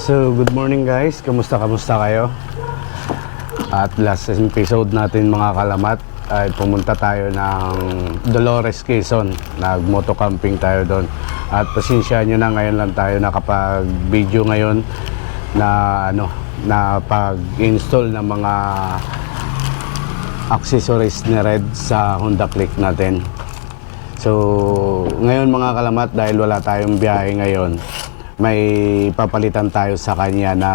So, good morning guys. Kamusta kayo? At last episode natin mga kalamat ay pumunta tayo ng Dolores, Quezon. Nag-moto camping tayo doon. At pasensya nyo na, ngayon lang tayo nakapag-video ngayon na pag-install ng mga accessories ni Red sa Honda Click natin. So, ngayon mga kalamat, dahil wala tayong biyahe ngayon, may papalitan tayo sa kanya na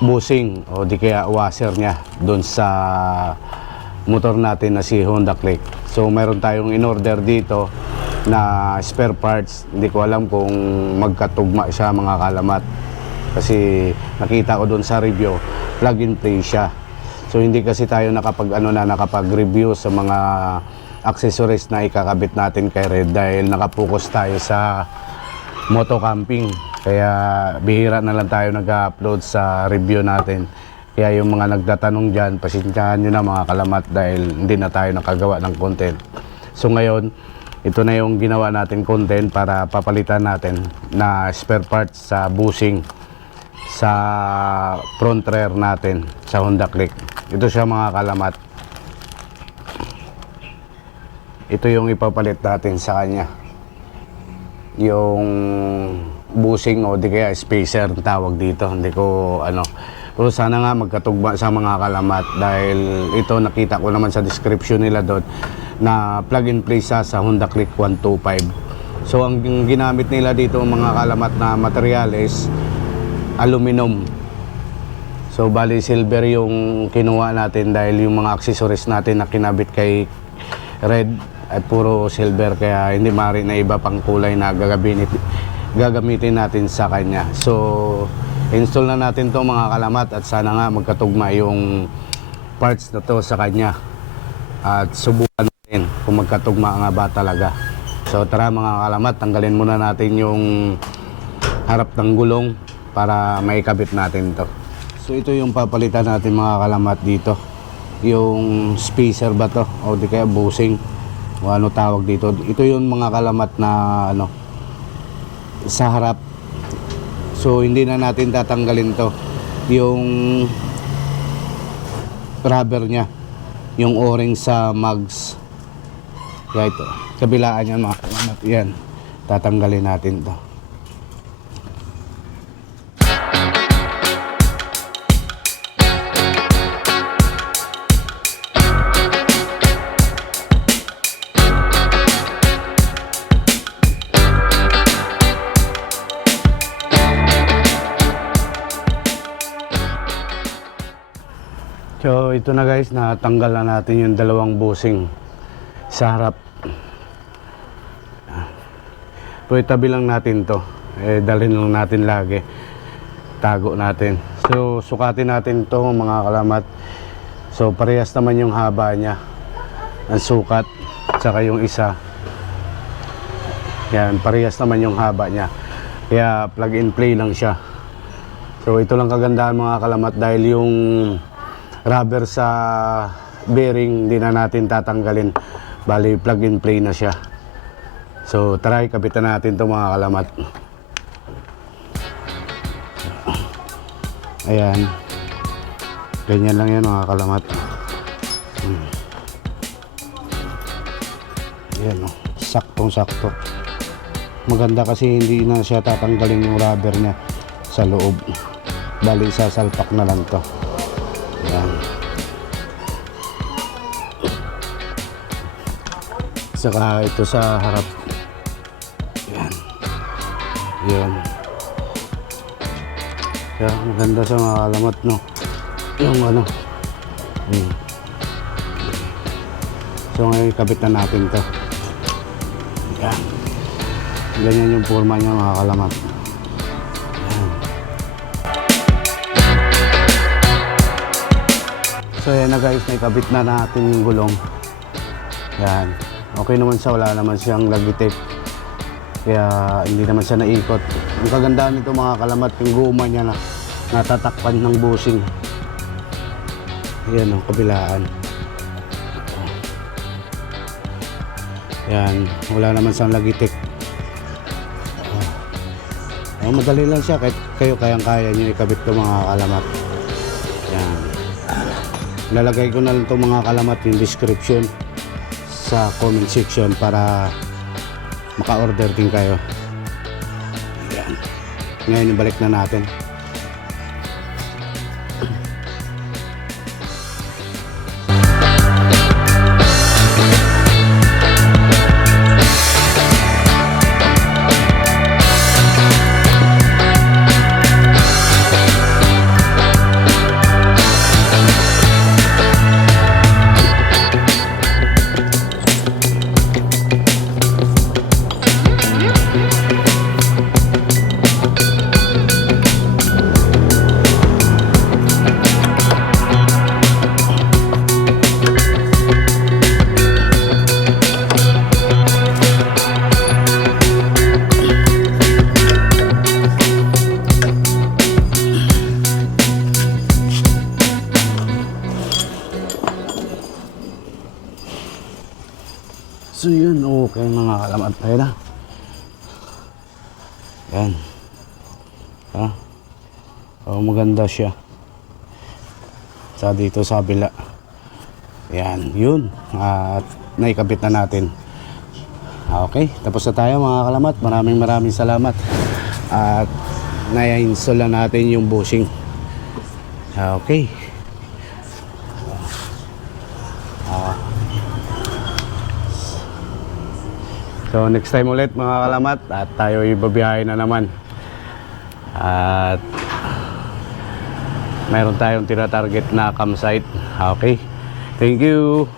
bushing o di kaya washer niya doon sa motor natin na si Honda Click. So mayroon tayong in-order dito na spare parts. Hindi ko alam kung magkatugma siya mga kalamat, kasi nakita ko doon sa review plug and play siya. So hindi kasi tayo nakapag-review sa mga accessories na ikakabit natin kay Red dahil nakapokus tayo sa moto camping. Kaya bihira na lang tayo nag-upload sa review natin. Kaya yung mga nagtatanong dyan, pasensyahan nyo na mga kalamat dahil hindi na tayo nakagawa ng content. So ngayon, ito na yung ginawa natin content para papalitan natin na spare parts sa bushing sa front rear natin sa Honda Click. Ito siya mga kalamat. Ito yung ipapalit natin sa kanya. Yung bushing o di kaya spacer tawag dito, hindi ko pero sana nga magkatugma sa mga kalamat dahil ito nakita ko naman sa description nila doon na plug and play sa Honda Click 125. So ang ginamit nila dito mga kalamat na materyales, aluminum. So bali silver yung kinuha natin dahil yung mga accessories natin na kinabit kay Red ay puro silver, kaya hindi mari na iba pang kulay na gagamitin natin sa kanya. So install na natin to mga kalamat at sana nga magkatugma yung parts na to sa kanya at subukan natin kung magkatugma nga ba talaga. So tara mga kalamat, tanggalin muna natin yung harap ng gulong para maikabit natin to. So ito yung papalitan natin mga kalamat dito, yung spacer ba to o di kaya bushing o ano tawag dito. Ito yung mga kalamat na sa harap. So hindi na natin tatanggalin to, yung rubber nya, yung o-ring sa mags. Kaya ito, kabilaan yan mga kalamat, yan tatanggalin natin to. So ito na guys, natanggal na natin yung dalawang bushing sa harap. Pero itabi lang natin to, dalhin lang natin lagi, tago natin. So sukatin natin to mga kalamat. So parehas naman yung haba nya, ang sukat, tsaka yung isa, yan parehas naman yung haba nya, kaya plug and play lang siya. So ito lang kagandahan mga kalamat, dahil yung rubber sa bearing hindi na natin tatanggalin, bali plug and play na siya. So try kabitan natin to mga kalamat. Ayan, ganyan lang yan mga kalamat. Ayan o, saktong sakto. Maganda kasi hindi na siya tatanggalin yung rubber nya sa loob, bali sasalpak na lang to. Ayan. Saka ito sa harap. Ayan. Ayan. Kaya maganda sa mga kalamat, no? Yung So ngayon kabit na natin to. Ayan. Ganyan yung forma niya mga kalamat. So yan na guys, naikabit na natin yung gulong. Yan. Okay naman siya, wala naman siyang lagitik. Kaya hindi naman siya naikot. Ang kagandahan nito mga kalamat, yung guma niya na natatakpan ng bushing. Yan ang kabilaan. Yan, wala naman siyang lagitik. Madali lang siya, kahit kayo kayang-kaya nyo ikabit to mga kalamat. Yan. Lalagay ko na lang itong mga kalamat yung description sa comment section para maka-order din kayo. Yan. Ngayon ibalik na natin. So yun, okay mga kalamat tayo na. Yan. Ha? Maganda siya. Sa dito sa bila. Yan, yun. At naikabit na natin. Okay, tapos na tayo mga kalamat. Maraming salamat. At na-install na natin yung bushing. Okay. So next time ulit mga kalamat at tayo ibabiyahe na naman. At mayroon tayong tinatarget na campsite. Okay. Thank you.